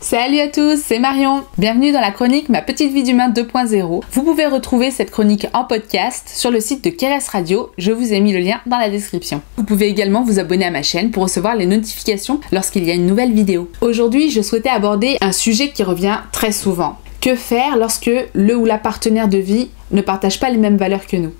Salut à tous, c'est Marion. Bienvenue dans la chronique Ma petite vie d'humain 2.0. Vous pouvez retrouver cette chronique en podcast sur le site de Keres Radio. Je vous ai mis le lien dans la description. Vous pouvez également vous abonner à ma chaîne pour recevoir les notifications lorsqu'il y a une nouvelle vidéo. Aujourd'hui, je souhaitais aborder un sujet qui revient très souvent. Que faire lorsque le ou la partenaire de vie ne partage pas les mêmes valeurs que nous?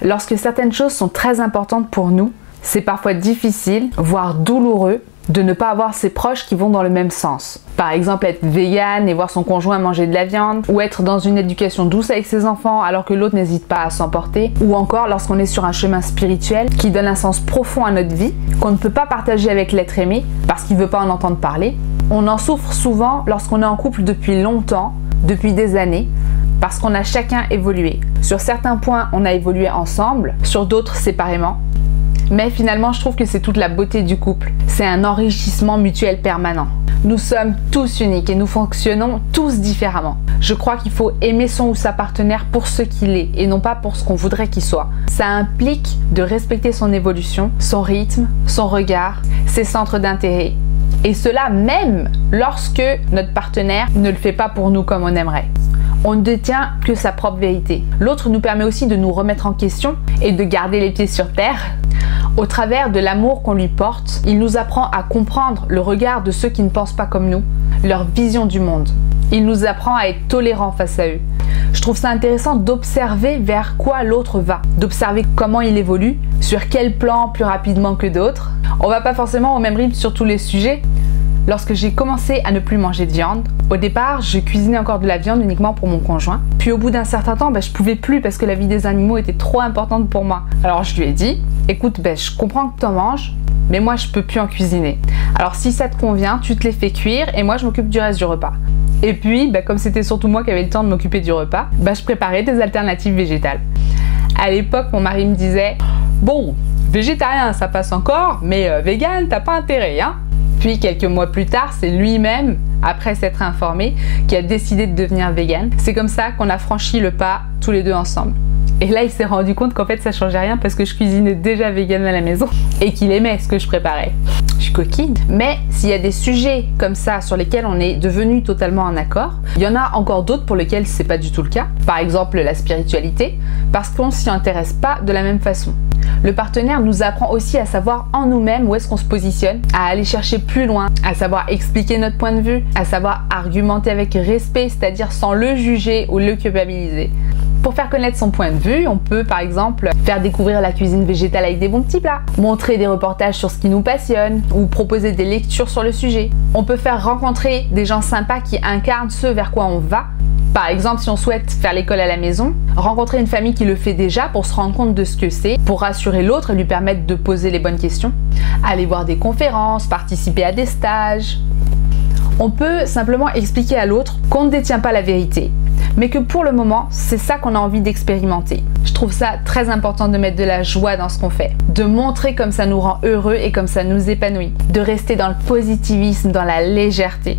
Lorsque certaines choses sont très importantes pour nous, c'est parfois difficile, voire douloureux, de ne pas avoir ses proches qui vont dans le même sens. Par exemple, être végane et voir son conjoint manger de la viande, ou être dans une éducation douce avec ses enfants alors que l'autre n'hésite pas à s'emporter, ou encore lorsqu'on est sur un chemin spirituel qui donne un sens profond à notre vie, qu'on ne peut pas partager avec l'être aimé parce qu'il ne veut pas en entendre parler. On en souffre souvent lorsqu'on est en couple depuis longtemps, depuis des années, parce qu'on a chacun évolué. Sur certains points, on a évolué ensemble, sur d'autres séparément. Mais finalement, je trouve que c'est toute la beauté du couple. C'est un enrichissement mutuel permanent. Nous sommes tous uniques et nous fonctionnons tous différemment. Je crois qu'il faut aimer son ou sa partenaire pour ce qu'il est et non pas pour ce qu'on voudrait qu'il soit. Ça implique de respecter son évolution, son rythme, son regard, ses centres d'intérêt. Et cela même lorsque notre partenaire ne le fait pas pour nous comme on aimerait. On ne détient que sa propre vérité. L'autre nous permet aussi de nous remettre en question et de garder les pieds sur terre. Au travers de l'amour qu'on lui porte, il nous apprend à comprendre le regard de ceux qui ne pensent pas comme nous, leur vision du monde. Il nous apprend à être tolérant face à eux. Je trouve ça intéressant d'observer vers quoi l'autre va, d'observer comment il évolue, sur quel plan plus rapidement que d'autres. On va pas forcément au même rythme sur tous les sujets. Lorsque j'ai commencé à ne plus manger de viande, au départ, je cuisinais encore de la viande uniquement pour mon conjoint. Puis au bout d'un certain temps, je pouvais plus parce que la vie des animaux était trop importante pour moi. Alors je lui ai dit, écoute, je comprends que tu en manges, mais moi je peux plus en cuisiner. Alors si ça te convient, tu te les fais cuire et moi je m'occupe du reste du repas. Et puis, comme c'était surtout moi qui avais le temps de m'occuper du repas, je préparais des alternatives végétales. À l'époque, mon mari me disait, bon, végétarien ça passe encore, mais vegan t'as pas intérêt, hein. Puis quelques mois plus tard, c'est lui-même, après s'être informé, qui a décidé de devenir vegan. C'est comme ça qu'on a franchi le pas tous les deux ensemble. Et là, il s'est rendu compte qu'en fait, ça changeait rien parce que je cuisinais déjà vegan à la maison et qu'il aimait ce que je préparais. Je suis coquine. Mais s'il y a des sujets comme ça sur lesquels on est devenu totalement en accord, il y en a encore d'autres pour lesquels c'est pas du tout le cas. Par exemple, la spiritualité, parce qu'on s'y intéresse pas de la même façon. Le partenaire nous apprend aussi à savoir en nous-mêmes où est-ce qu'on se positionne, à aller chercher plus loin, à savoir expliquer notre point de vue, à savoir argumenter avec respect, c'est-à-dire sans le juger ou le culpabiliser. Pour faire connaître son point de vue, on peut par exemple faire découvrir la cuisine végétale avec des bons petits plats, montrer des reportages sur ce qui nous passionne ou proposer des lectures sur le sujet. On peut faire rencontrer des gens sympas qui incarnent ce vers quoi on va. Par exemple, si on souhaite faire l'école à la maison, rencontrer une famille qui le fait déjà pour se rendre compte de ce que c'est, pour rassurer l'autre et lui permettre de poser les bonnes questions, aller voir des conférences, participer à des stages. On peut simplement expliquer à l'autre qu'on ne détient pas la vérité, mais que pour le moment, c'est ça qu'on a envie d'expérimenter. Je trouve ça très important de mettre de la joie dans ce qu'on fait, de montrer comme ça nous rend heureux et comme ça nous épanouit, de rester dans le positivisme, dans la légèreté.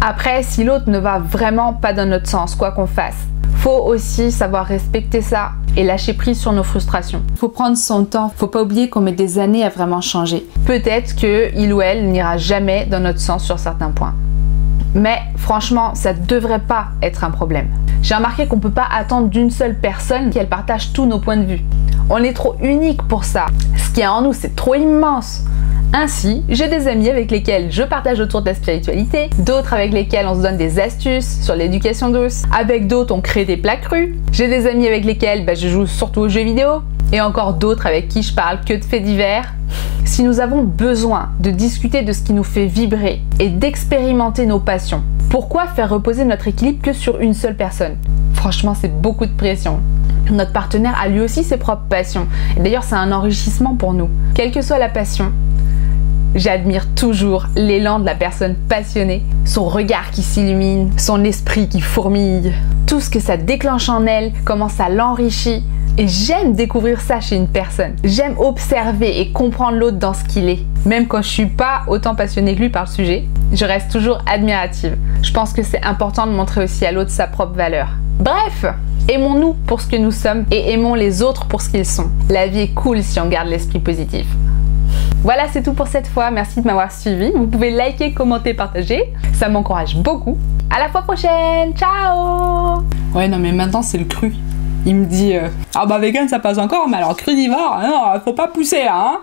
Après, si l'autre ne va vraiment pas dans notre sens, quoi qu'on fasse, faut aussi savoir respecter ça et lâcher prise sur nos frustrations. Faut prendre son temps, faut pas oublier qu'on met des années à vraiment changer. Peut-être que il ou elle n'ira jamais dans notre sens sur certains points. Mais franchement, ça devrait pas être un problème. J'ai remarqué qu'on peut pas attendre d'une seule personne qu'elle partage tous nos points de vue. On est trop unique pour ça. Ce qu'il y a en nous, c'est trop immense. Ainsi, j'ai des amis avec lesquels je partage autour de la spiritualité, d'autres avec lesquels on se donne des astuces sur l'éducation douce, avec d'autres on crée des plats crus, j'ai des amis avec lesquels je joue surtout aux jeux vidéo, et encore d'autres avec qui je parle que de faits divers. Si nous avons besoin de discuter de ce qui nous fait vibrer et d'expérimenter nos passions, pourquoi faire reposer notre équilibre que sur une seule personne? Franchement, c'est beaucoup de pression. Notre partenaire a lui aussi ses propres passions, et d'ailleurs c'est un enrichissement pour nous. Quelle que soit la passion, j'admire toujours l'élan de la personne passionnée, son regard qui s'illumine, son esprit qui fourmille, tout ce que ça déclenche en elle, comment ça l'enrichit. Et j'aime découvrir ça chez une personne. J'aime observer et comprendre l'autre dans ce qu'il est. Même quand je suis pas autant passionnée que lui par le sujet, je reste toujours admirative. Je pense que c'est important de montrer aussi à l'autre sa propre valeur. Bref, aimons-nous pour ce que nous sommes et aimons les autres pour ce qu'ils sont. La vie est cool si on garde l'esprit positif. Voilà, c'est tout pour cette fois. Merci de m'avoir suivi. Vous pouvez liker, commenter, partager. Ça m'encourage beaucoup. À la fois prochaine. Ciao. Ouais, non, mais maintenant, c'est le cru. Il me dit ah bah vegan ça passe encore, mais alors crudivore, non, faut pas pousser là, hein.